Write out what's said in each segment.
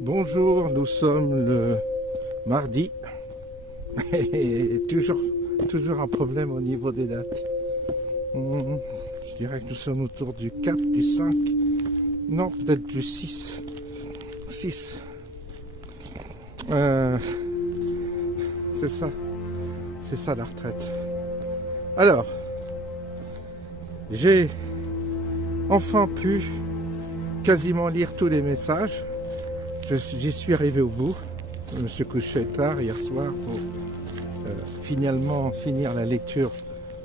Bonjour, nous sommes le mardi et toujours un problème au niveau des dates. Je dirais que nous sommes autour du 4, du 5, non peut-être du 6. 6. C'est ça la retraite. Alors, j'ai enfin pu quasiment lire tous les messages. J'y suis arrivé au bout. Je me suis couché tard hier soir pour finalement finir la lecture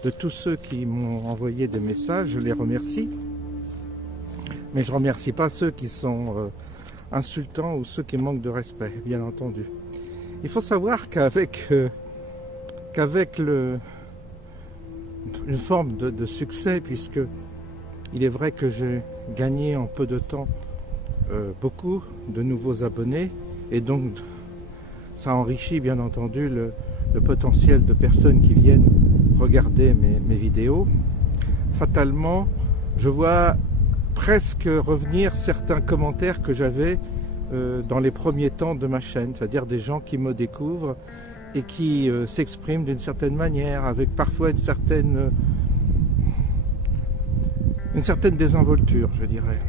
de tous ceux qui m'ont envoyé des messages. Je les remercie. Mais je ne remercie pas ceux qui sont insultants ou ceux qui manquent de respect, bien entendu. Il faut savoir qu'avec une forme de succès, puisque il est vrai que j'ai gagné en peu de temps beaucoup de nouveaux abonnés, et donc ça enrichit bien entendu le potentiel de personnes qui viennent regarder mes vidéos. Fatalement, je vois presque revenir certains commentaires que j'avais dans les premiers temps de ma chaîne, c'est-à-dire des gens qui me découvrent et qui s'expriment d'une certaine manière, avec parfois une certaine désinvolture, je dirais.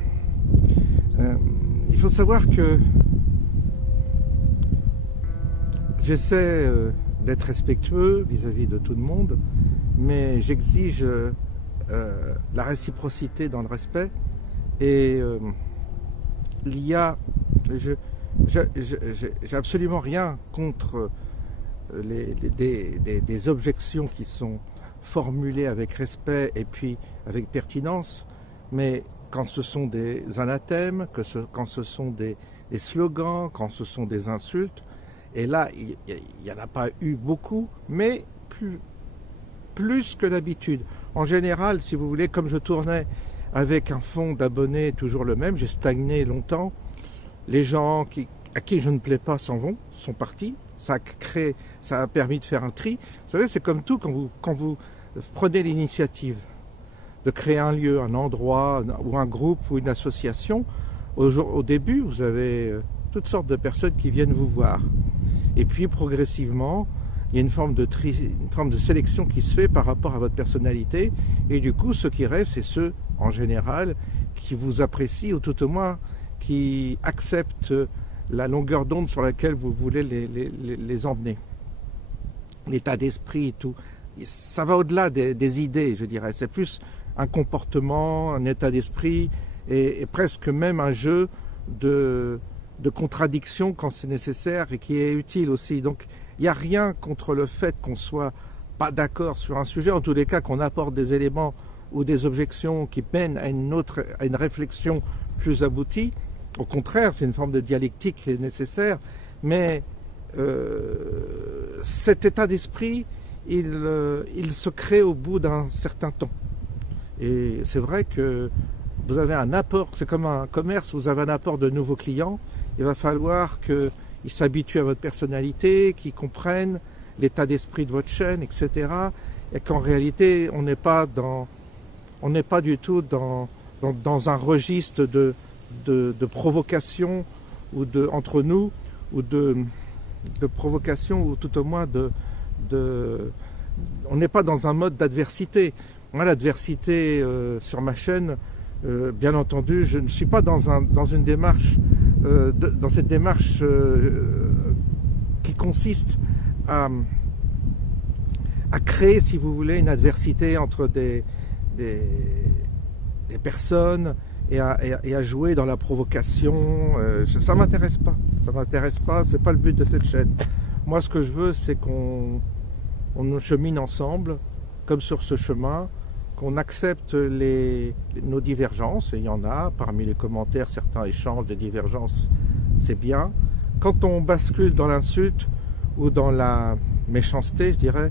Il faut savoir que j'essaie d'être respectueux vis-à-vis de tout le monde, mais j'exige la réciprocité dans le respect. Et j'ai absolument rien contre des objections qui sont formulées avec respect et puis avec pertinence, mais quand ce sont des anathèmes, quand ce sont des slogans, quand ce sont des insultes, et là, il n'y en a pas eu beaucoup, mais plus que d'habitude. En général, si vous voulez, comme je tournais avec un fonds d'abonnés toujours le même, j'ai stagné longtemps, les gens à qui je ne plais pas sont partis, ça a permis de faire un tri. Vous savez, c'est comme tout, quand vous prenez l'initiative de créer un lieu, un endroit, ou un groupe, ou une association, au début, vous avez toutes sortes de personnes qui viennent vous voir. Et puis, progressivement, il y a une forme de sélection qui se fait par rapport à votre personnalité. Et du coup, ceux qui restent, c'est ceux, en général, qui vous apprécient, ou tout au moins, qui acceptent la longueur d'onde sur laquelle vous voulez les emmener. L'état d'esprit et tout. Ça va au-delà des idées, je dirais. C'est plus un comportement, un état d'esprit et presque même un jeu de contradiction quand c'est nécessaire et qui est utile aussi. Donc il n'y a rien contre le fait qu'on soit pas d'accord sur un sujet, en tous les cas qu'on apporte des éléments ou des objections qui mènent à une réflexion plus aboutie. Au contraire, c'est une forme de dialectique qui est nécessaire, mais cet état d'esprit, il se crée au bout d'un certain temps. Et c'est vrai que vous avez un apport, c'est comme un commerce, vous avez un apport de nouveaux clients, il va falloir qu'ils s'habituent à votre personnalité, qu'ils comprennent l'état d'esprit de votre chaîne, etc. Et qu'en réalité, on n'est pas du tout dans un registre de provocation ou entre nous, ou de provocation, ou tout au moins on n'est pas dans un mode d'adversité. Moi, l'adversité sur ma chaîne, bien entendu, je ne suis pas dans cette démarche qui consiste à créer, si vous voulez, une adversité entre des personnes et à jouer dans la provocation. Ça m'intéresse pas. Ça m'intéresse pas. C'est pas le but de cette chaîne. Moi, ce que je veux, c'est qu'on chemine ensemble, comme sur ce chemin, qu'on accepte nos divergences, et il y en a, parmi les commentaires, certains échangent des divergences, c'est bien. Quand on bascule dans l'insulte ou dans la méchanceté, je dirais,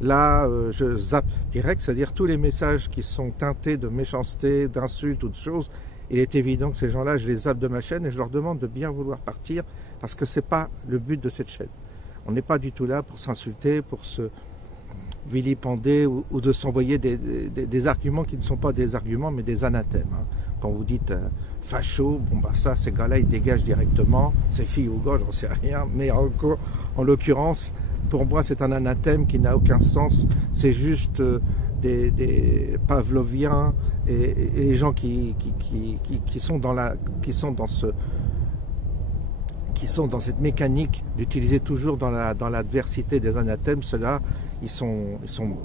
là, je zappe direct, c'est-à-dire tous les messages qui sont teintés de méchanceté, d'insultes ou de choses, il est évident que ces gens-là, je les zappe de ma chaîne et je leur demande de bien vouloir partir, parce que ce n'est pas le but de cette chaîne. On n'est pas du tout là pour s'insulter, pour se vilipender ou de s'envoyer des arguments qui ne sont pas des arguments mais des anathèmes. quand vous dites facho, bon bah ça, ces gars-là, ils dégagent directement, ces filles ou gars, j'en sais rien, mais en l'occurrence, pour moi, c'est un anathème qui n'a aucun sens, c'est juste des pavloviens et les gens qui sont dans cette mécanique d'utiliser toujours dans l'adversité des anathèmes, ceux-là, ils sont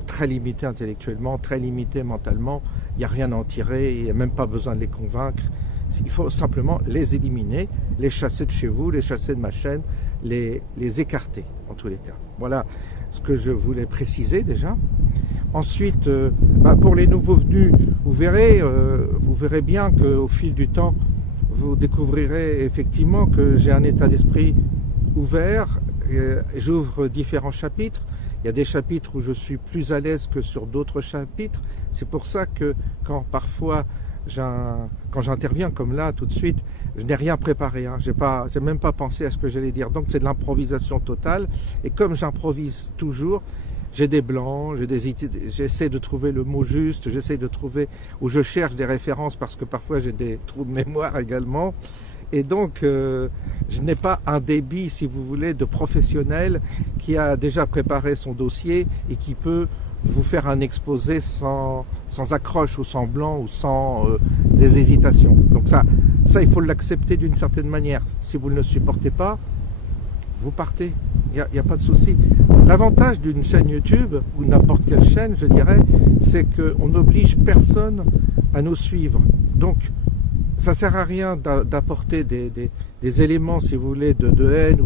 très limités intellectuellement, très limités mentalement, il n'y a rien à en tirer, il n'y a même pas besoin de les convaincre, il faut simplement les éliminer, les chasser de chez vous, les chasser de ma chaîne, les écarter en tous les cas. Voilà ce que je voulais préciser déjà. Ensuite, pour les nouveaux venus, vous verrez bien qu'au fil du temps, vous découvrirez effectivement que j'ai un état d'esprit ouvert, j'ouvre différents chapitres. Il y a des chapitres où je suis plus à l'aise que sur d'autres chapitres. C'est pour ça que quand j'interviens comme là tout de suite, je n'ai rien préparé. Hein. J'ai même pas pensé à ce que j'allais dire. Donc c'est de l'improvisation totale. Et comme j'improvise toujours, j'ai des blancs, j'essaie de trouver le mot juste, j'essaie de trouver, ou je cherche des références parce que parfois j'ai des trous de mémoire également. Et donc, je n'ai pas un débit, si vous voulez, de professionnel qui a déjà préparé son dossier et qui peut vous faire un exposé sans accroche ou sans blanc ou sans des hésitations. Donc ça, il faut l'accepter d'une certaine manière. Si vous ne le supportez pas, vous partez. Il n'y a pas de souci. L'avantage d'une chaîne YouTube, ou n'importe quelle chaîne, je dirais, c'est qu'on n'oblige personne à nous suivre. Donc, ça ne sert à rien d'apporter des éléments, si vous voulez, de haine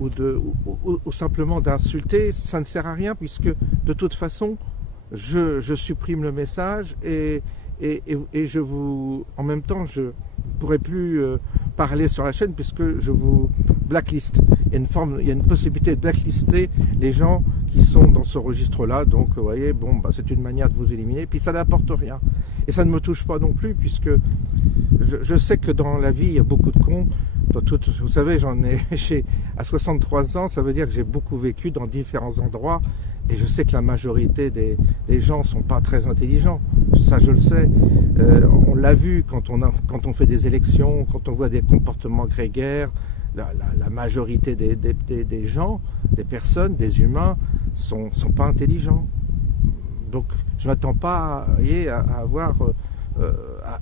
ou simplement d'insulter. Ça ne sert à rien puisque, de toute façon, je supprime le message et en même temps, je ne pourrai plus parler sur la chaîne puisque je vous blacklist. Il y a une possibilité de blacklister les gens qui sont dans ce registre-là. Donc, vous voyez, bon, c'est une manière de vous éliminer. Puis ça n'apporte rien. Et ça ne me touche pas non plus puisque je sais que dans la vie, il y a beaucoup de cons. Vous savez, à 63 ans, ça veut dire que j'ai beaucoup vécu dans différents endroits. Et je sais que la majorité des gens ne sont pas très intelligents. Ça, je le sais. On l'a vu quand on fait des élections, quand on voit des comportements grégaires. La majorité des gens, des personnes, des humains, sont pas intelligents. Donc, je ne m'attends pas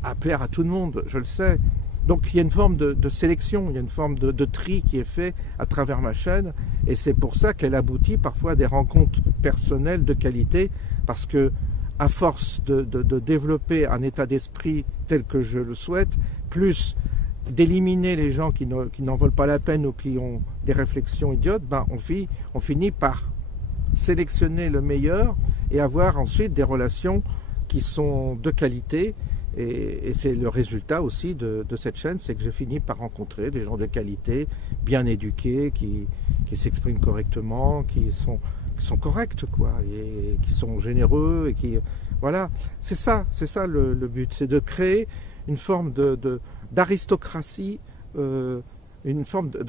à plaire à tout le monde, je le sais. Donc, il y a une forme de sélection, il y a une forme de tri qui est fait à travers ma chaîne. Et c'est pour ça qu'elle aboutit parfois à des rencontres personnelles de qualité, parce que à force de développer un état d'esprit tel que je le souhaite, plus d'éliminer les gens qui n'en valent pas la peine ou qui ont des réflexions idiotes, on finit par sélectionner le meilleur et avoir ensuite des relations qui sont de qualité. Et c'est le résultat aussi de cette chaîne, c'est que je finis par rencontrer des gens de qualité, bien éduqués, qui s'expriment correctement, qui sont corrects, quoi, et qui sont généreux, et qui... Voilà, c'est ça le but, c'est de créer une forme d'aristocratie, de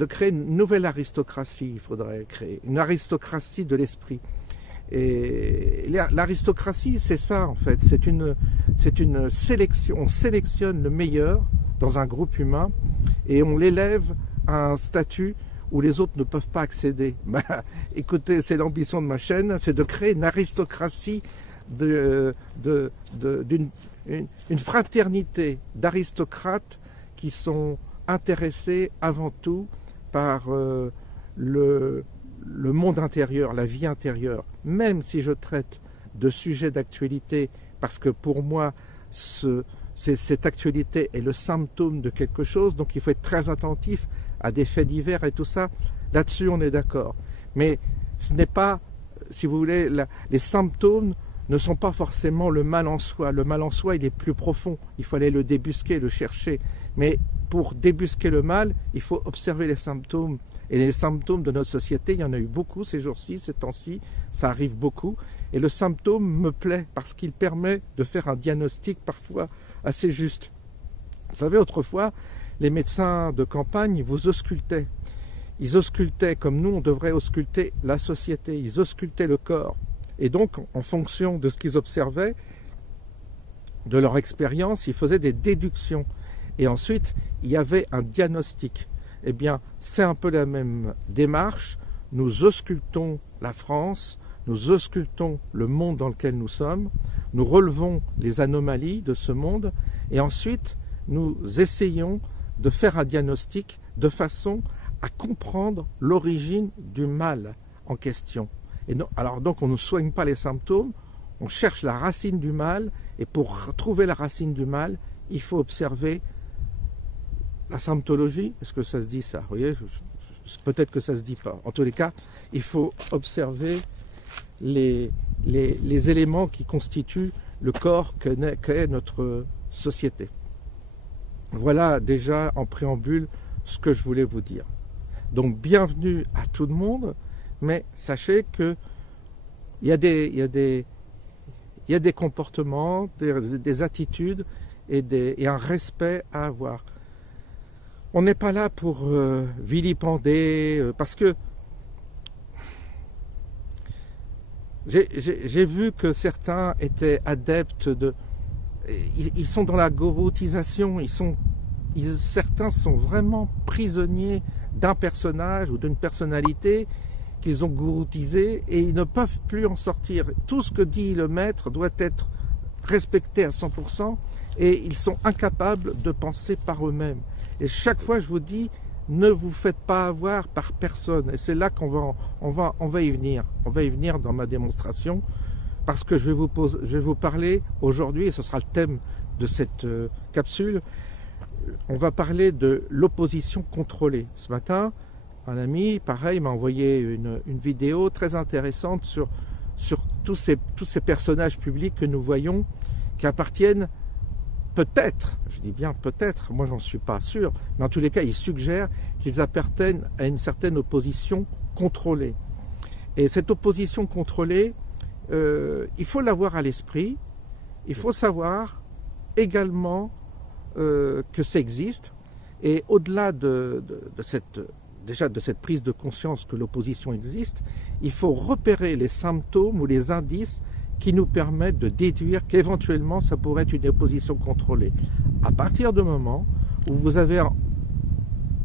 créer une nouvelle aristocratie, il faudrait créer, une aristocratie de l'esprit. Et l'aristocratie, c'est ça en fait, c'est une sélection, on sélectionne le meilleur dans un groupe humain et on l'élève à un statut où les autres ne peuvent pas accéder. Écoutez, c'est l'ambition de ma chaîne, c'est de créer une aristocratie, une fraternité d'aristocrates qui sont intéressés avant tout par le monde intérieur, la vie intérieure, même si je traite de sujets d'actualité, parce que pour moi, cette actualité est le symptôme de quelque chose, donc il faut être très attentif à des faits divers et tout ça. Là-dessus, on est d'accord. Mais ce n'est pas, si vous voulez, les symptômes ne sont pas forcément le mal en soi. Le mal en soi, il est plus profond. Il faut aller le débusquer, le chercher. Mais pour débusquer le mal, il faut observer les symptômes. Et les symptômes de notre société, il y en a eu beaucoup ces jours-ci, ces temps-ci, ça arrive beaucoup. Et le symptôme me plaît parce qu'il permet de faire un diagnostic parfois assez juste. Vous savez, autrefois, les médecins de campagne vous auscultaient. Ils auscultaient comme nous, on devrait ausculter la société. Ils auscultaient le corps. Et donc, en fonction de ce qu'ils observaient, de leur expérience, ils faisaient des déductions. Et ensuite, il y avait un diagnostic. Eh bien, c'est un peu la même démarche. Nous auscultons la France, nous auscultons le monde dans lequel nous sommes, nous relevons les anomalies de ce monde, et ensuite, nous essayons de faire un diagnostic de façon à comprendre l'origine du mal en question. Et non, alors donc, on ne soigne pas les symptômes, on cherche la racine du mal, et pour trouver la racine du mal, il faut observer la symptologie. Est-ce que ça se dit ça? Vous voyez, peut-être que ça ne se dit pas. En tous les cas, il faut observer les éléments qui constituent le corps qu'est notre société. Voilà déjà en préambule ce que je voulais vous dire. Donc bienvenue à tout le monde, mais sachez que il y a des comportements, des attitudes et un respect à avoir. On n'est pas là pour vilipender, parce que j'ai vu que certains étaient adeptes de... Ils sont dans la gouroutisation, certains sont vraiment prisonniers d'un personnage ou d'une personnalité qu'ils ont gouroutisé et ils ne peuvent plus en sortir. Tout ce que dit le maître doit être respecté à 100% et ils sont incapables de penser par eux-mêmes. Et chaque fois, je vous dis, ne vous faites pas avoir par personne. Et c'est là qu'on va y venir. On va y venir dans ma démonstration, parce que je vais vous parler aujourd'hui, et ce sera le thème de cette capsule, on va parler de l'opposition contrôlée. Ce matin, un ami, pareil, m'a envoyé une vidéo très intéressante sur tous ces personnages publics que nous voyons, qui appartiennent peut-être, je dis bien peut-être, moi j'en suis pas sûr, mais en tous les cas, il suggère qu'ils appartiennent à une certaine opposition contrôlée. Et cette opposition contrôlée, il faut l'avoir à l'esprit, il faut savoir également que ça existe, et au-delà de cette prise de conscience que l'opposition existe, il faut repérer les symptômes ou les indices qui nous permettent de déduire qu'éventuellement ça pourrait être une opposition contrôlée. À partir du moment où vous avez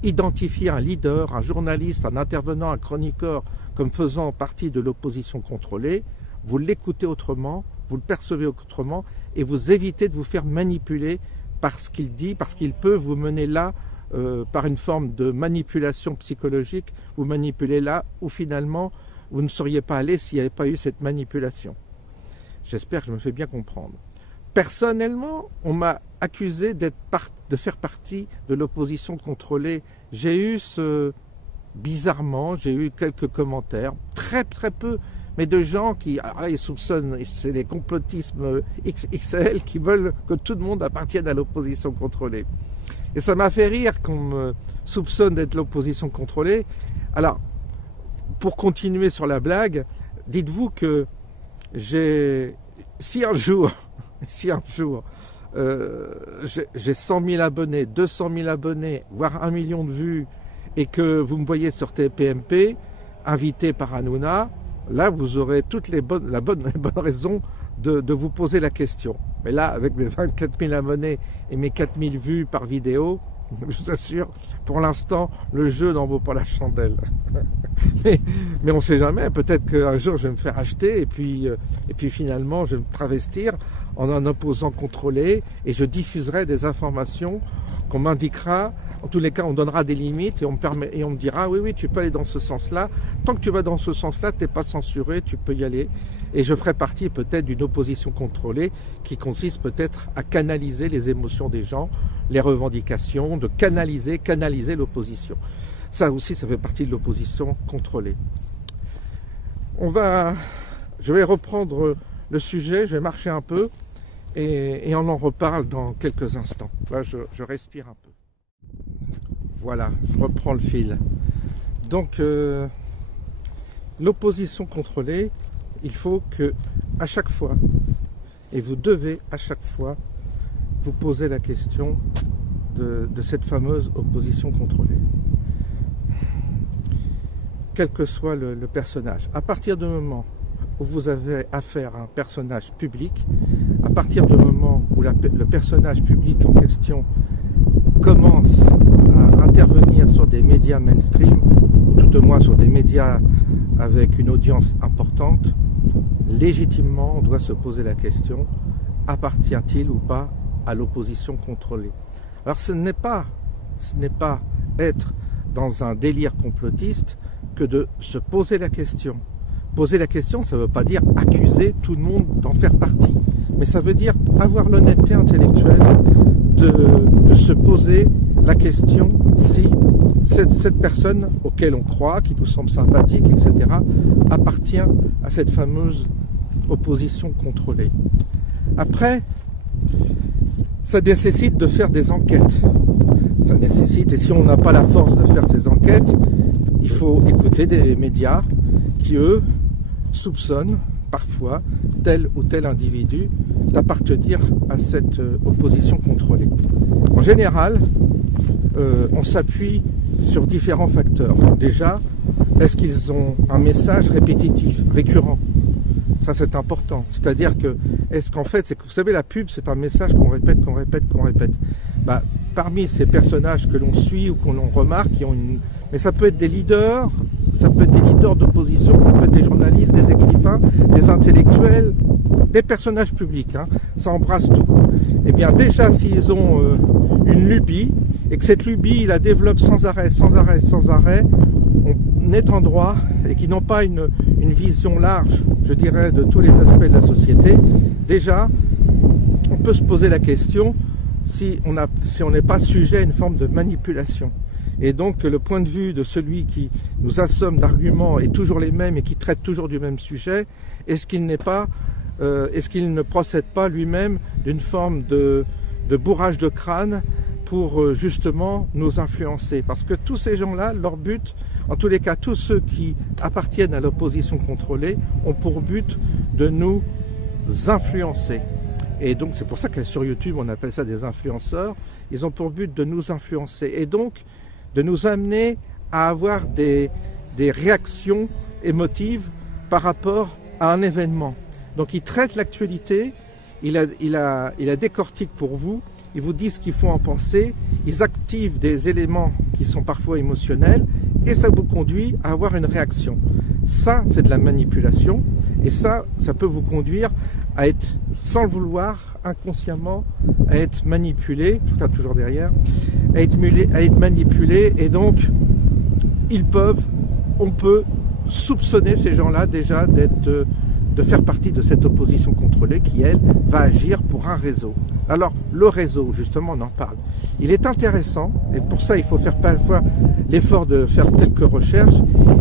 identifié un leader, un journaliste, un intervenant, un chroniqueur comme faisant partie de l'opposition contrôlée, vous l'écoutez autrement, vous le percevez autrement et vous évitez de vous faire manipuler par ce qu'il dit, parce qu'il peut vous mener là par une forme de manipulation psychologique, vous manipulez là où finalement vous ne seriez pas allé s'il n'y avait pas eu cette manipulation. J'espère que je me fais bien comprendre. Personnellement, on m'a accusé de faire partie de l'opposition contrôlée. Bizarrement, j'ai eu quelques commentaires, très peu, mais de gens qui, alors ils soupçonnent, c'est des complotismes XXL qui veulent que tout le monde appartienne à l'opposition contrôlée. Et ça m'a fait rire qu'on me soupçonne d'être l'opposition contrôlée. Alors, pour continuer sur la blague, dites-vous que si un jour j'ai 100 000 abonnés, 200 000 abonnés, voire 1 million de vues, et que vous me voyez sur TPMP, invité par Hanouna, là vous aurez toutes les bonnes raisons de vous poser la question. Mais là, avec mes 24 000 abonnés et mes 4 000 vues par vidéo, je vous assure, pour l'instant, le jeu n'en vaut pas la chandelle. mais on ne sait jamais, peut-être qu'un jour je vais me faire acheter et puis finalement je vais me travestir en un opposant contrôlé et je diffuserai des informations qu'on m'indiquera. En tous les cas, on donnera des limites et on me dira oui, tu peux aller dans ce sens-là. Tant que tu vas dans ce sens-là, tu n'es pas censuré, tu peux y aller. Et je ferai partie peut-être d'une opposition contrôlée qui consiste peut-être à canaliser les émotions des gens, les revendications, de canaliser l'opposition. Ça aussi, ça fait partie de l'opposition contrôlée. Je vais reprendre le sujet, je vais marcher un peu et on en reparle dans quelques instants. Là, je respire un peu. Voilà, je reprends le fil. Donc, l'opposition contrôlée, il faut que, à chaque fois, et vous devez à chaque fois, vous poser la question de cette fameuse opposition contrôlée. Quel que soit le personnage. À partir du moment où vous avez affaire à un personnage public, à partir du moment où le personnage public en question commence à intervenir sur des médias mainstream, ou tout au moins sur des médias avec une audience importante, légitimement, on doit se poser la question, appartient-il ou pas à l'opposition contrôlée? Alors ce n'est pas être dans un délire complotiste que de se poser la question. Poser la question, ça ne veut pas dire accuser tout le monde d'en faire partie, mais ça veut dire avoir l'honnêteté intellectuelle de se poser la question si cette personne auquel on croit, qui nous semble sympathique, etc., appartient à cette fameuse opposition contrôlée. Après, ça nécessite de faire des enquêtes. Ça nécessite, et si on n'a pas la force de faire ces enquêtes, il faut écouter des médias qui, eux, soupçonnent parfois tel ou tel individu d'appartenir à cette opposition contrôlée. En général, on s'appuie sur différents facteurs. Déjà, est-ce qu'ils ont un message répétitif, récurrent? Ça, c'est important. C'est-à-dire que, est-ce qu'en fait, vous savez, la pub, c'est un message qu'on répète, qu'on répète, qu'on répète. Bah, parmi ces personnages que l'on suit ou qu'on remarque, mais ça peut être des leaders, ça peut être des leaders d'opposition, ça peut être des journalistes, des écrivains, des intellectuels, des personnages publics, hein. Ça embrasse tout. Eh bien, déjà, s'ils ont une lubie, et que cette lubie, ils la développent sans arrêt, on est en droit, et qu'ils n'ont pas une vision large, je dirais, de tous les aspects de la société, déjà, on peut se poser la question si on n'est pas sujet à une forme de manipulation. Et donc, le point de vue de celui qui nous assomme d'arguments est toujours les mêmes et qui traite toujours du même sujet, est-ce qu'il ne procède pas lui-même d'une forme de bourrage de crâne pour justement nous influencer? Parce que tous ces gens-là, leur but, en tous les cas, tous ceux qui appartiennent à l'opposition contrôlée, ont pour but de nous influencer. Et donc, c'est pour ça que sur YouTube, on appelle ça des influenceurs. Ils ont pour but de nous influencer. Et donc, de nous amener à avoir des réactions émotives par rapport à un événement. Donc, ils traitent l'actualité, ils la décortiquent pour vous, ils vous disent ce qu'il faut en penser, ils activent des éléments qui sont parfois émotionnels, et ça vous conduit à avoir une réaction. Ça, c'est de la manipulation, et ça peut vous conduire à être, sans le vouloir, inconsciemment, à être manipulé, je regarde toujours derrière, à être manipulé, et donc, on peut soupçonner ces gens-là déjà de faire partie de cette opposition contrôlée qui, elle, va agir pour un réseau. Alors, le réseau, justement, on en parle. Il est intéressant, et pour ça, il faut faire parfois l'effort de faire quelques recherches.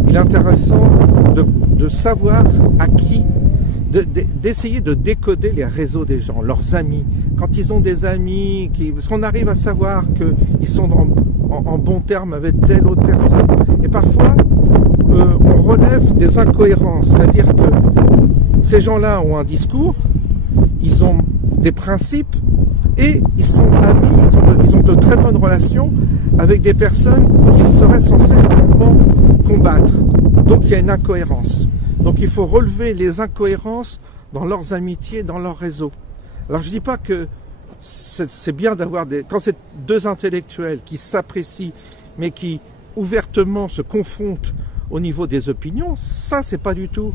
Il est intéressant de savoir à qui, d'essayer de décoder les réseaux des gens, leurs amis. Quand ils ont des amis, parce qu'on arrive à savoir qu'ils sont en bon terme avec telle autre personne. Et parfois, on relève des incohérences, c'est-à-dire que ces gens-là ont un discours, ils ont des principes et ils sont amis, ils ont de très bonnes relations avec des personnes qu'ils seraient censés normalement combattre. Donc il y a une incohérence. Donc il faut relever les incohérences dans leurs amitiés, dans leurs réseaux. Alors je ne dis pas que c'est bien d'avoir quand c'est deux intellectuels qui s'apprécient mais qui ouvertement se confrontent au niveau des opinions, ça c'est pas du tout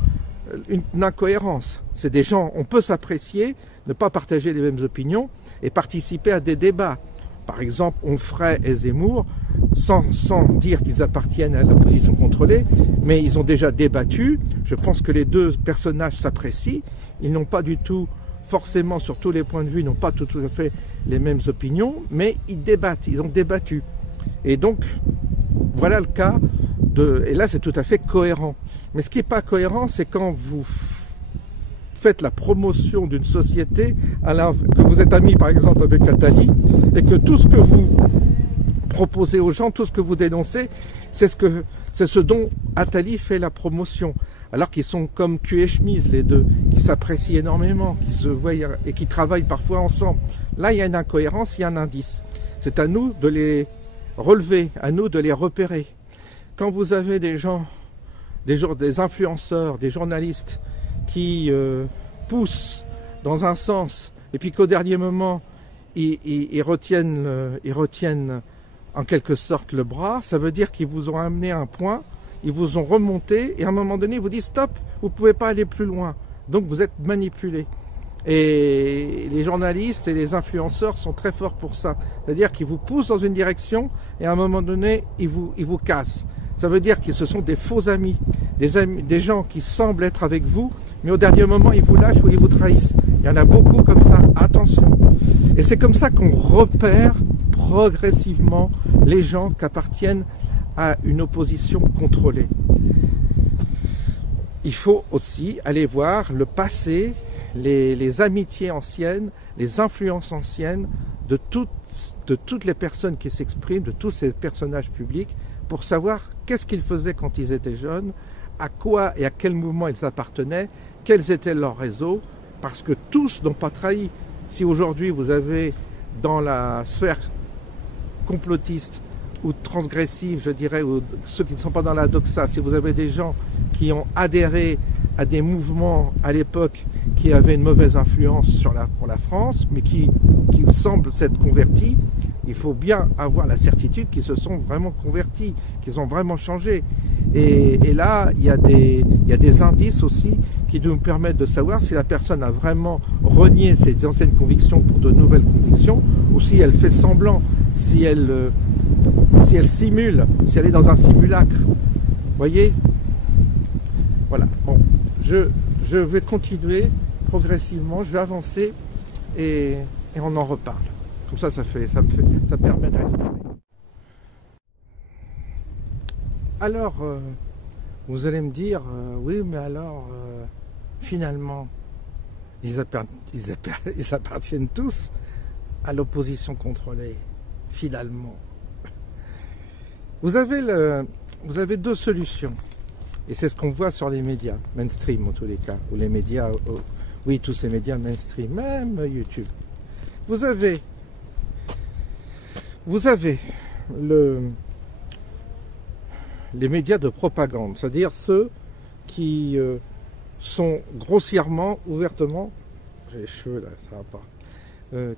une incohérence. C'est des gens, on peut s'apprécier, ne pas partager les mêmes opinions et participer à des débats. Par exemple, Onfray et Zemmour, sans dire qu'ils appartiennent à la position contrôlée, mais ils ont déjà débattu. Je pense que les deux personnages s'apprécient. Ils n'ont pas du tout, forcément sur tous les points de vue, n'ont pas tout à fait les mêmes opinions, mais ils débattent, ils ont débattu. Et donc, voilà le cas et là c'est tout à fait cohérent. Mais ce qui n'est pas cohérent, c'est quand vous faites la promotion d'une société, que vous êtes ami par exemple avec Attali, et que tout ce que vous proposez aux gens, tout ce que vous dénoncez, c'est ce dont Attali fait la promotion. Alors qu'ils sont comme cul et chemise les deux, qui s'apprécient énormément, qui se voient et qui travaillent parfois ensemble. Là il y a une incohérence, il y a un indice. C'est à nous de les relever, à nous de les repérer. Quand vous avez des gens, des influenceurs, des journalistes qui poussent dans un sens et puis qu'au dernier moment, ils retiennent en quelque sorte le bras, ça veut dire qu'ils vous ont amené à un point, ils vous ont remonté, et à un moment donné, ils vous disent stop, vous ne pouvez pas aller plus loin. Donc vous êtes manipulé. Et les journalistes et les influenceurs sont très forts pour ça. C'est-à-dire qu'ils vous poussent dans une direction, et à un moment donné, ils vous cassent. Ça veut dire que ce sont des faux amis, des gens qui semblent être avec vous, mais au dernier moment, ils vous lâchent ou ils vous trahissent. Il y en a beaucoup comme ça, attention. Et c'est comme ça qu'on repère progressivement les gens qui appartiennent à une opposition contrôlée. Il faut aussi aller voir le passé, les amitiés anciennes, les influences anciennes de toutes les personnes qui s'expriment, de tous ces personnages publics, pour savoir qu'est-ce qu'ils faisaient quand ils étaient jeunes, à quoi et à quel mouvement ils appartenaient, quels étaient leurs réseaux, parce que tous n'ont pas trahi. Si aujourd'hui vous avez dans la sphère complotiste ou pour je dirais, ou ceux qui ne sont pas dans la doxa, si vous avez des gens qui ont adhéré à des mouvements à l'époque qui avaient une mauvaise influence pour la France, mais qui semblent s'être convertis, il faut bien avoir la certitude qu'ils se sont vraiment convertis, qu'ils ont vraiment changé. Et là, il y a des indices aussi qui nous permettent de savoir si la personne a vraiment renié ses anciennes convictions pour de nouvelles convictions, ou si elle fait semblant, si elle simule, si elle est dans un simulacre. Vous voyez? Voilà. Bon, je vais continuer progressivement, je vais avancer et on en reparle. Comme ça, ça permet de respirer. Alors, vous allez me dire, oui, mais alors, finalement, ils appartiennent tous à l'opposition contrôlée, finalement. Vous avez deux solutions, et c'est ce qu'on voit sur les médias mainstream en tous les cas, ou les médias, oui, tous ces médias mainstream, même YouTube. Vous avez les médias de propagande, c'est-à-dire ceux qui sont grossièrement, ouvertement, j'ai les cheveux là, ça va pas,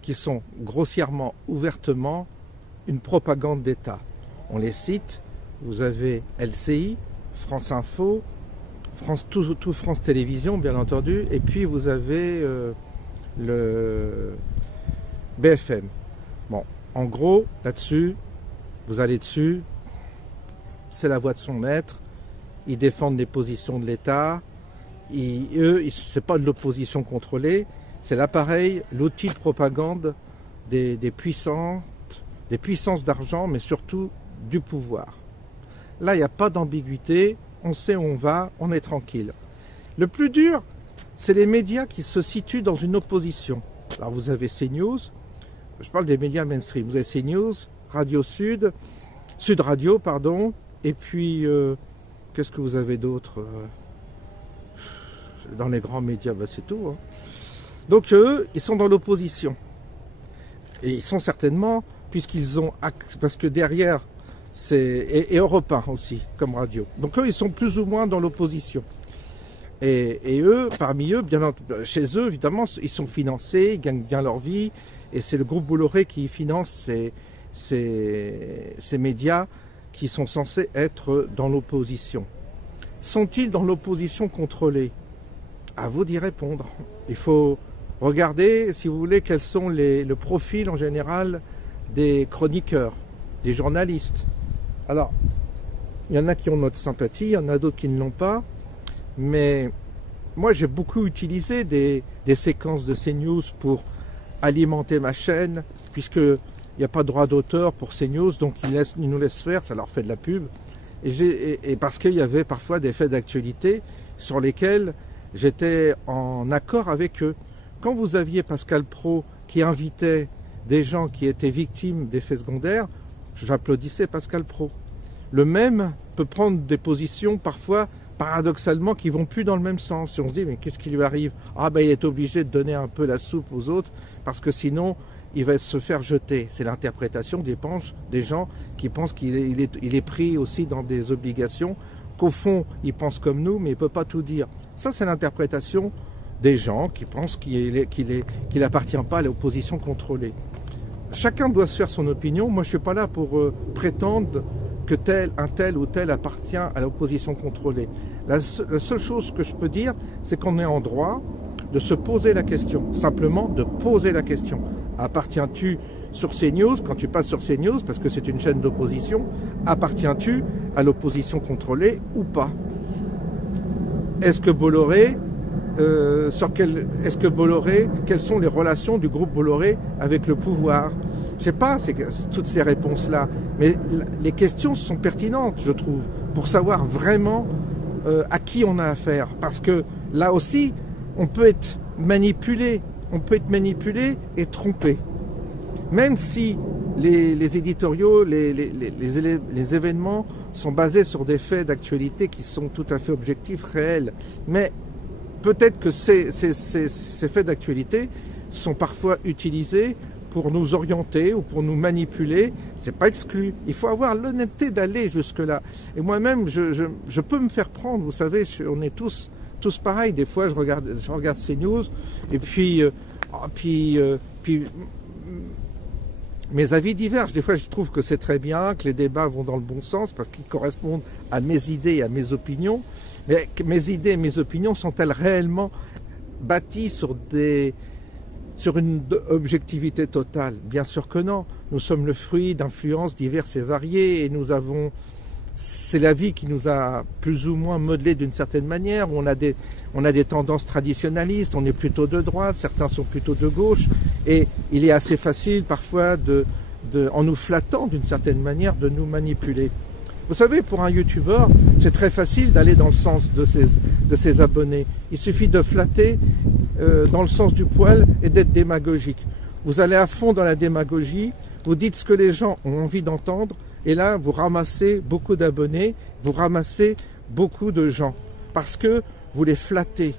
qui sont grossièrement, ouvertement une propagande d'État. On les cite, vous avez LCI, France Info, tout France Télévisions bien entendu, et puis vous avez le BFM. Bon, en gros, là-dessus, vous allez dessus, c'est la voix de son maître, ils défendent les positions de l'État, c'est pas de l'opposition contrôlée, c'est l'appareil, l'outil de propagande des puissances d'argent, mais surtout du pouvoir. Là, il n'y a pas d'ambiguïté, on sait où on va, on est tranquille. Le plus dur, c'est les médias qui se situent dans une opposition. Alors vous avez CNews, je parle des médias mainstream, vous avez CNews, Radio Sud, Sud Radio, pardon, et puis, qu'est-ce que vous avez d'autre dans les grands médias, ben c'est tout. Hein. Donc eux, ils sont dans l'opposition. Et ils sont certainement, parce que derrière, et Europe 1 aussi, comme radio. Donc eux, ils sont plus ou moins dans l'opposition. Et eux, parmi eux, chez eux, évidemment, ils sont financés, ils gagnent bien leur vie, et c'est le groupe Bolloré qui finance ces médias qui sont censés être dans l'opposition. Sont-ils dans l'opposition contrôlée? À vous d'y répondre. Il faut regarder, si vous voulez, quels sont le profil en général des chroniqueurs, des journalistes. Alors, il y en a qui ont notre sympathie, il y en a d'autres qui ne l'ont pas, mais moi j'ai beaucoup utilisé des séquences de CNews pour alimenter ma chaîne, puisqu'il n'y a pas de droit d'auteur pour CNews, donc ils nous laissent faire, ça leur fait de la pub. Et parce qu'il y avait parfois des faits d'actualité sur lesquels j'étais en accord avec eux. Quand vous aviez Pascal Praud qui invitait des gens qui étaient victimes d'effets secondaires, j'applaudissais Pascal Praud. Le même peut prendre des positions parfois, paradoxalement, qui vont plus dans le même sens. Si on se dit, mais qu'est-ce qui lui arrive? Ah ben il est obligé de donner un peu la soupe aux autres, parce que sinon, il va se faire jeter. C'est l'interprétation des gens qui pensent qu'il est pris aussi dans des obligations, qu'au fond, il pense comme nous, mais il ne peut pas tout dire. Ça, c'est l'interprétation des gens qui pensent qu'il n'appartient pas à l'opposition contrôlée. Chacun doit se faire son opinion. Moi, je ne suis pas là pour prétendre que un tel ou tel appartient à l'opposition contrôlée. La seule chose que je peux dire, c'est qu'on est en droit de se poser la question. Simplement de poser la question. Appartiens-tu sur CNews, quand tu passes sur CNews, parce que c'est une chaîne d'opposition, appartiens-tu à l'opposition contrôlée ou pas? Est-ce que Bolloré, quelles sont les relations du groupe Bolloré avec le pouvoir? Je sais pas, c'est toutes ces réponses-là, mais les questions sont pertinentes, je trouve, pour savoir vraiment à qui on a affaire. Parce que là aussi, on peut être manipulé et trompé. Même si les éditoriaux, les événements sont basés sur des faits d'actualité qui sont tout à fait objectifs, réels. Mais peut-être que ces faits d'actualité sont parfois utilisés pour nous orienter ou pour nous manipuler. C'est pas exclu. Il faut avoir l'honnêteté d'aller jusque-là. Et moi-même, je peux me faire prendre. Vous savez, on est tous pareils. Des fois, je regarde CNews et puis mes avis divergent. Des fois, je trouve que c'est très bien, que les débats vont dans le bon sens parce qu'ils correspondent à mes idées et à mes opinions. Mais mes idées et mes opinions sont-elles réellement bâties sur une objectivité totale? Bien sûr que non. Nous sommes le fruit d'influences diverses et variées et c'est la vie qui nous a plus ou moins modelés d'une certaine manière. On a des tendances traditionnalistes, on est plutôt de droite, certains sont plutôt de gauche. Et il est assez facile parfois, en nous flattant d'une certaine manière, de nous manipuler. Vous savez, pour un youtubeur, c'est très facile d'aller dans le sens de ses abonnés. Il suffit de flatter dans le sens du poil et d'être démagogique. Vous allez à fond dans la démagogie, vous dites ce que les gens ont envie d'entendre, et là, vous ramassez beaucoup d'abonnés, vous ramassez beaucoup de gens, parce que vous les flattez.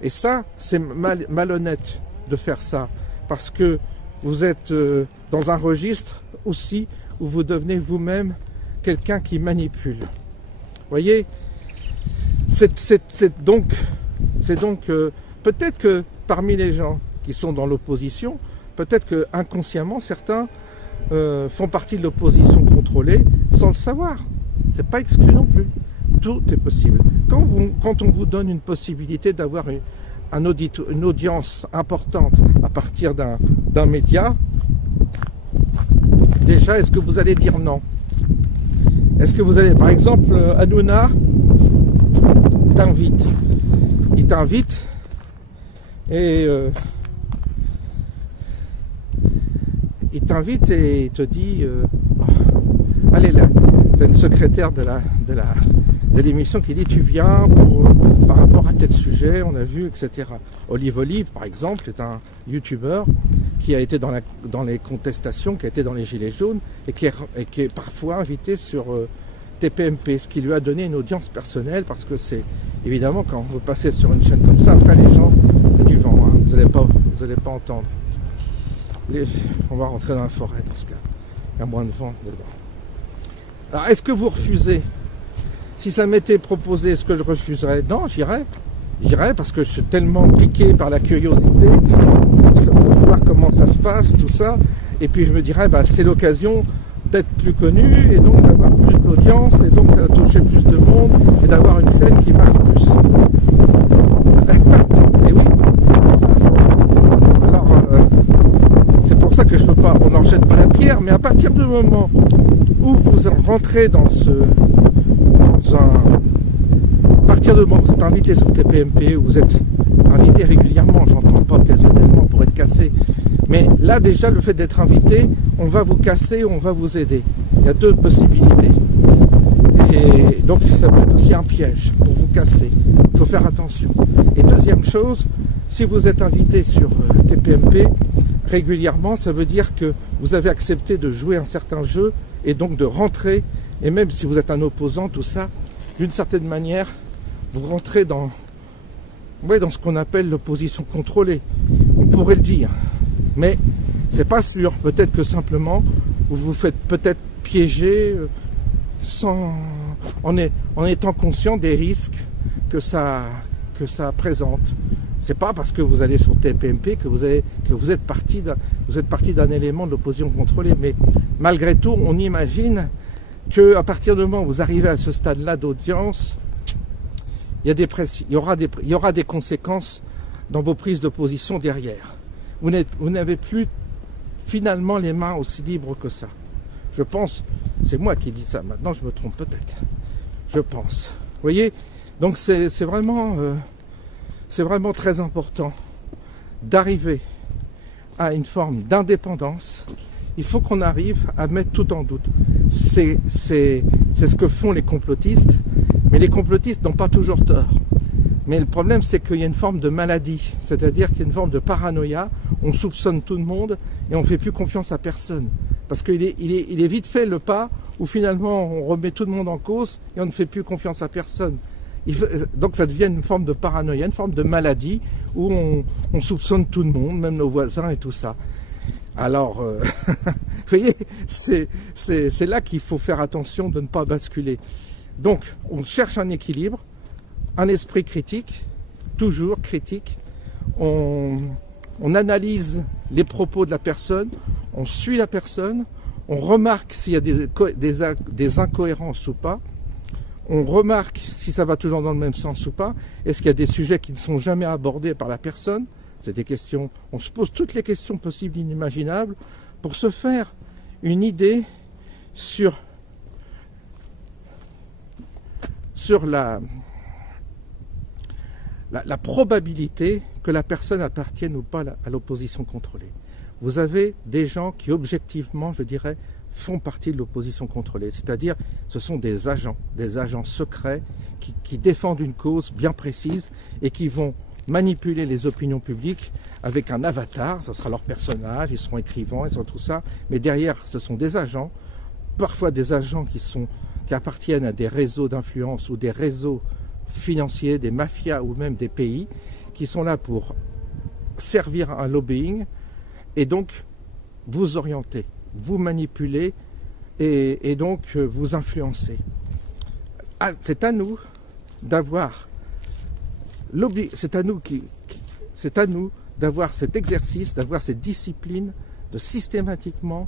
Et ça, c'est malhonnête de faire ça, parce que vous êtes dans un registre aussi où vous devenez vous-même quelqu'un qui manipule. Vous voyez, c'est donc peut-être que parmi les gens qui sont dans l'opposition, peut-être que inconsciemment certains font partie de l'opposition contrôlée sans le savoir. C'est pas exclu non plus. Tout est possible. Quand on vous donne une possibilité d'avoir une audience importante à partir d'un média, déjà, est-ce que vous allez dire non? Est-ce que vous allez, par exemple, Hanouna t'invite. Il t'invite et il t'invite et il te dit allez là, il y a une secrétaire de l'émission qui dit tu viens par rapport à tel sujet, on a vu, etc. Olive, par exemple, est un youtubeur qui a été dans les contestations, qui a été dans les Gilets jaunes et qui est parfois invité sur TPMP, ce qui lui a donné une audience personnelle parce que c'est évidemment quand vous passez sur une chaîne comme ça, après les gens, il y a du vent, hein, vous n'allez pas entendre. On va rentrer dans la forêt dans ce cas. Il y a moins de vent dedans. Alors, est-ce que vous refusez? Si ça m'était proposé, est-ce que je refuserais? Non, j'irais. J'irais parce que je suis tellement piqué par la curiosité pour voir comment ça se passe, tout ça. Et puis je me dirais, bah, c'est l'occasion d'être plus connu et donc d'avoir plus d'audience et donc de toucher plus de monde et d'avoir une chaîne qui marche plus. Et oui, c'est ça. Alors, c'est pour ça que je ne peux pas, on n'en jette pas la pierre, mais à partir du moment où vous rentrez à partir du moment où vous êtes invité sur TPMP, où vous êtes invité régulièrement, j'entends pas occasionnellement pour être cassé, mais là déjà le fait d'être invité, on va vous casser, on va vous aider. Il y a deux possibilités. Et donc ça peut être aussi un piège pour vous casser. Il faut faire attention. Et deuxième chose, si vous êtes invité sur TPMP régulièrement, ça veut dire que vous avez accepté de jouer un certain jeu et donc de rentrer, et même si vous êtes un opposant, tout ça, d'une certaine manière, vous rentrez dans ce qu'on appelle l'opposition contrôlée. On pourrait le dire. Mais c'est pas sûr. Peut-être que simplement, vous vous faites peut-être piéger en étant conscient des risques que ça présente. C'est pas parce que vous allez sur TPMP que vous êtes parti d'un élément de l'opposition contrôlée. Mais malgré tout, on imagine qu'à partir du moment où vous arrivez à ce stade-là d'audience, il y aura des conséquences dans vos prises de position derrière. Vous n'avez plus finalement les mains aussi libres que ça. Je pense, c'est moi qui dis ça, maintenant je me trompe peut-être. Je pense. Vous voyez, donc c'est vraiment très important d'arriver à une forme d'indépendance. Il faut qu'on arrive à mettre tout en doute. C'est ce que font les complotistes, mais les complotistes n'ont pas toujours tort. Mais le problème, c'est qu'il y a une forme de maladie, c'est-à-dire qu'il y a une forme de paranoïa, on soupçonne tout le monde et on ne fait plus confiance à personne. Parce qu'il est vite fait le pas où finalement on remet tout le monde en cause et on ne fait plus confiance à personne. Donc ça devient une forme de paranoïa, une forme de maladie où on soupçonne tout le monde, même nos voisins et tout ça. Alors, vous voyez, c'est là qu'il faut faire attention de ne pas basculer. Donc, on cherche un équilibre, un esprit critique, toujours critique. On analyse les propos de la personne, on suit la personne, on remarque s'il y a des incohérences ou pas, on remarque si ça va toujours dans le même sens ou pas, est-ce qu'il y a des sujets qui ne sont jamais abordés par la personne, c'est des questions, on se pose toutes les questions possibles et inimaginables pour se faire une idée sur la probabilité que la personne appartienne ou pas à l'opposition contrôlée. Vous avez des gens qui objectivement, je dirais, font partie de l'opposition contrôlée, c'est-à-dire ce sont des agents secrets qui défendent une cause bien précise et qui vont manipuler les opinions publiques avec un avatar, ce sera leur personnage, ils seront écrivains, ils seront tout ça, mais derrière ce sont des agents, parfois des agents qui appartiennent à des réseaux d'influence ou des réseaux financiers, des mafias ou même des pays, qui sont là pour servir un lobbying et donc vous orienter, vous manipuler et donc vous influencer. C'est à nous d'avoir c'est à nous d'avoir cet exercice, d'avoir cette discipline, de systématiquement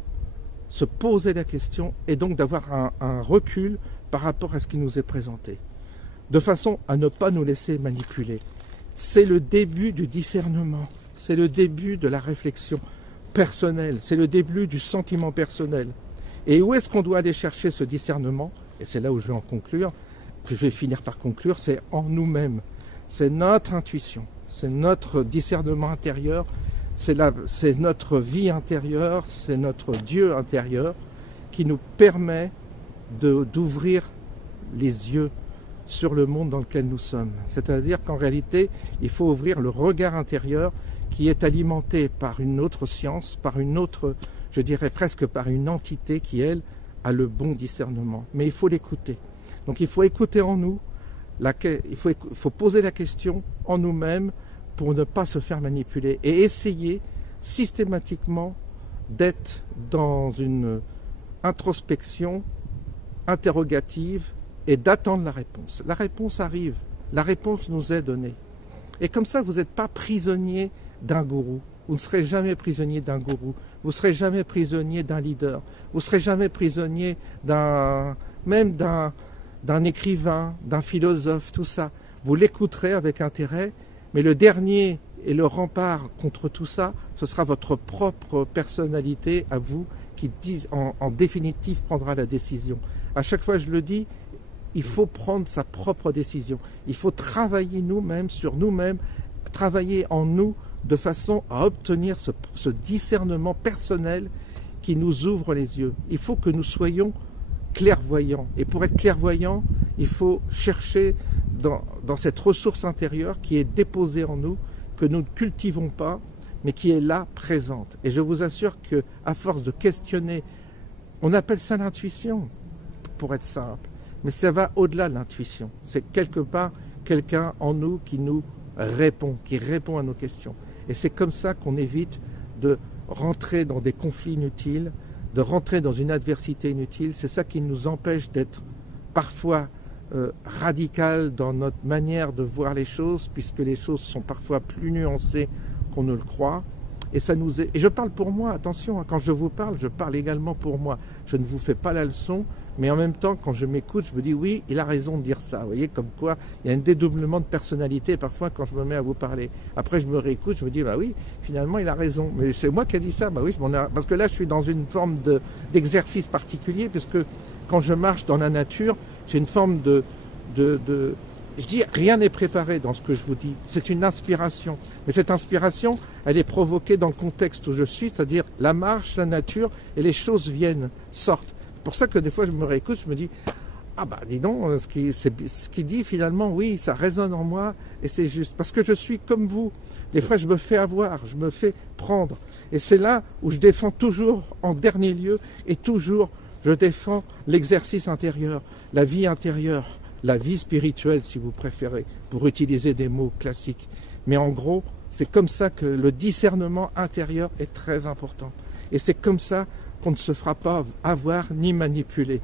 se poser la question et donc d'avoir un recul par rapport à ce qui nous est présenté, de façon à ne pas nous laisser manipuler. C'est le début du discernement, c'est le début de la réflexion personnelle, c'est le début du sentiment personnel. Et où est-ce qu'on doit aller chercher ce discernement? Et c'est là où je vais en conclure, que je vais finir par conclure, c'est en nous-mêmes. C'est notre intuition, c'est notre discernement intérieur, c'est notre vie intérieure, c'est notre Dieu intérieur qui nous permet d'ouvrir les yeux sur le monde dans lequel nous sommes. C'est-à-dire qu'en réalité, il faut ouvrir le regard intérieur qui est alimenté par une autre science, par une autre, je dirais presque par une entité qui, elle, a le bon discernement. Mais il faut l'écouter. Donc il faut écouter en nous, il faut poser la question en nous-mêmes pour ne pas se faire manipuler et essayer systématiquement d'être dans une introspection interrogative et d'attendre la réponse. La réponse arrive, la réponse nous est donnée. Et comme ça, vous n'êtes pas prisonnier d'un gourou. Vous ne serez jamais prisonnier d'un gourou. Vous ne serez jamais prisonnier d'un leader. Vous ne serez jamais prisonnier d'un écrivain, d'un philosophe, tout ça. Vous l'écouterez avec intérêt, mais le dernier et le rempart contre tout ça, ce sera votre propre personnalité à vous qui, en définitive, prendra la décision. À chaque fois, je le dis, il faut prendre sa propre décision. Il faut travailler nous-mêmes, sur nous-mêmes, travailler en nous de façon à obtenir ce discernement personnel qui nous ouvre les yeux. Il faut que nous soyons clairvoyants. Et pour être clairvoyant, il faut chercher dans cette ressource intérieure qui est déposée en nous, que nous ne cultivons pas, mais qui est là, présente. Et je vous assure qu'à force de questionner, on appelle ça l'intuition, pour être simple. Mais ça va au-delà de l'intuition. C'est quelque part quelqu'un en nous qui nous répond, qui répond à nos questions. Et c'est comme ça qu'on évite de rentrer dans des conflits inutiles, de rentrer dans une adversité inutile. C'est ça qui nous empêche d'être parfois radical dans notre manière de voir les choses, puisque les choses sont parfois plus nuancées qu'on ne le croit. Et ça nous est... Et je parle pour moi, attention, quand je vous parle, je parle également pour moi. Je ne vous fais pas la leçon, mais en même temps, quand je m'écoute, je me dis oui, il a raison de dire ça. Vous voyez, comme quoi, il y a un dédoublement de personnalité parfois quand je me mets à vous parler. Après, je me réécoute, je me dis, bah oui, finalement, il a raison. Mais c'est moi qui ai dit ça, bah oui, parce que là, je suis dans une forme d'exercice particulier, puisque quand je marche dans la nature, j'ai une forme je dis, rien n'est préparé dans ce que je vous dis. C'est une inspiration. Mais cette inspiration, elle est provoquée dans le contexte où je suis, c'est-à-dire la marche, la nature, et les choses viennent, sortent. C'est pour ça que des fois, je me réécoute, je me dis, ah bah dis donc, ce qu'il dit finalement, oui, ça résonne en moi, et c'est juste. Parce que je suis comme vous. Des fois, je me fais avoir, je me fais prendre. Et c'est là où je défends toujours, en dernier lieu, et toujours, je défends l'exercice intérieur, la vie intérieure, la vie spirituelle, si vous préférez, pour utiliser des mots classiques. Mais en gros, c'est comme ça que le discernement intérieur est très important. Et c'est comme ça qu'on ne se fera pas avoir ni manipuler.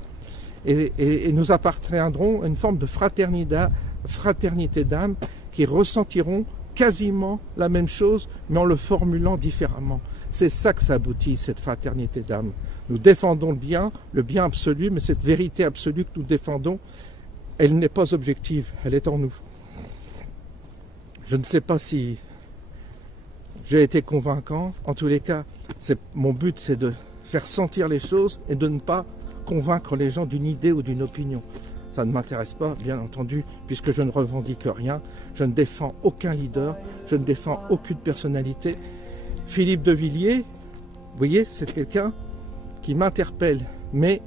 Et nous appartiendrons à une forme de fraternité d'âme qui ressentiront quasiment la même chose, mais en le formulant différemment. C'est ça que ça aboutit, cette fraternité d'âme. Nous défendons le bien absolu, mais cette vérité absolue que nous défendons, elle n'est pas objective, elle est en nous. Je ne sais pas si j'ai été convaincant. En tous les cas, mon but, c'est de faire sentir les choses et de ne pas convaincre les gens d'une idée ou d'une opinion. Ça ne m'intéresse pas, bien entendu, puisque je ne revendique rien. Je ne défends aucun leader, je ne défends aucune personnalité. Philippe de Villiers, vous voyez, c'est quelqu'un qui m'interpelle, mais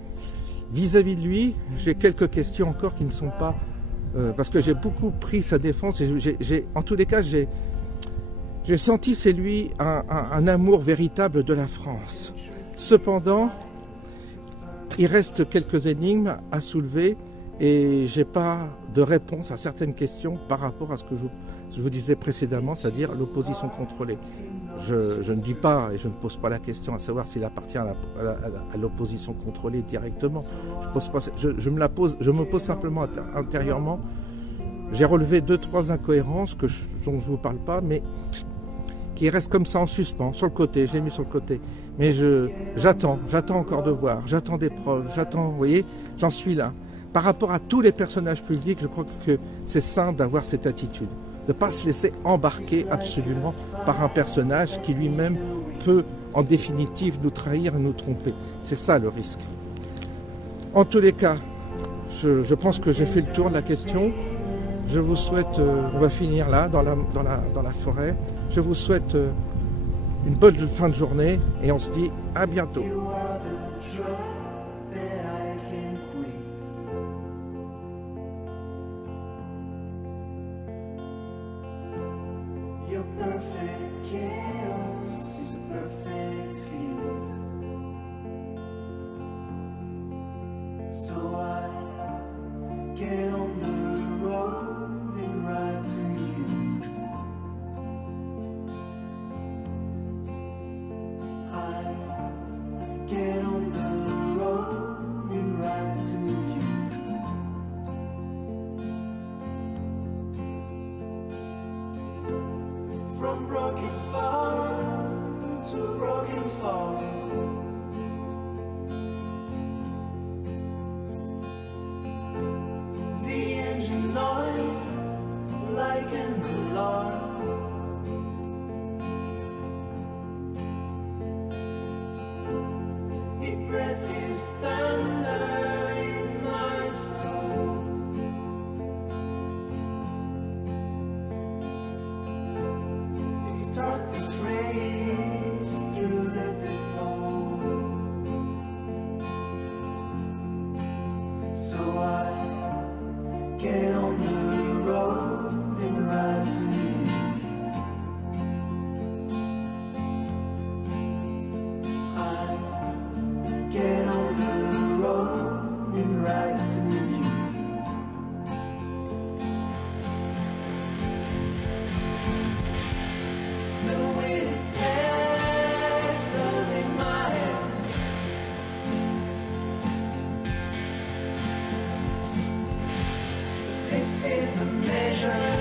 vis-à-vis de lui, j'ai quelques questions encore qui ne sont pas... parce que j'ai beaucoup pris sa défense, et en tous les cas, j'ai senti chez lui un amour véritable de la France. Cependant, il reste quelques énigmes à soulever, et je n'ai pas de réponse à certaines questions par rapport à ce que je vous disais précédemment, c'est-à-dire l'opposition contrôlée. Je ne dis pas et je ne pose pas la question à savoir s'il appartient à l'opposition contrôlée directement. Je me pose simplement intérieurement. J'ai relevé 2-3 incohérences dont je ne vous parle pas, mais qui restent comme ça en suspens, sur le côté, j'ai mis sur le côté. Mais j'attends encore de voir, j'attends des preuves, vous voyez, j'en suis là. Par rapport à tous les personnages publics, je crois que c'est sain d'avoir cette attitude. De ne pas se laisser embarquer absolument par un personnage qui lui-même peut, en définitive, nous trahir et nous tromper. C'est ça le risque. En tous les cas, je pense que j'ai fait le tour de la question. Je vous souhaite, on va finir là, dans la forêt. Je vous souhaite une bonne fin de journée et on se dit à bientôt. Your perfect chaos is a perfect fit. So I get on the road and ride to you. I get on the road and ride to you. From Broken Farm to Broken Farm, the engine noise like an alarm. The breath is thunder in my soul. It starts this race through the despair. So I get on the road and ride to you. I get on the ocean.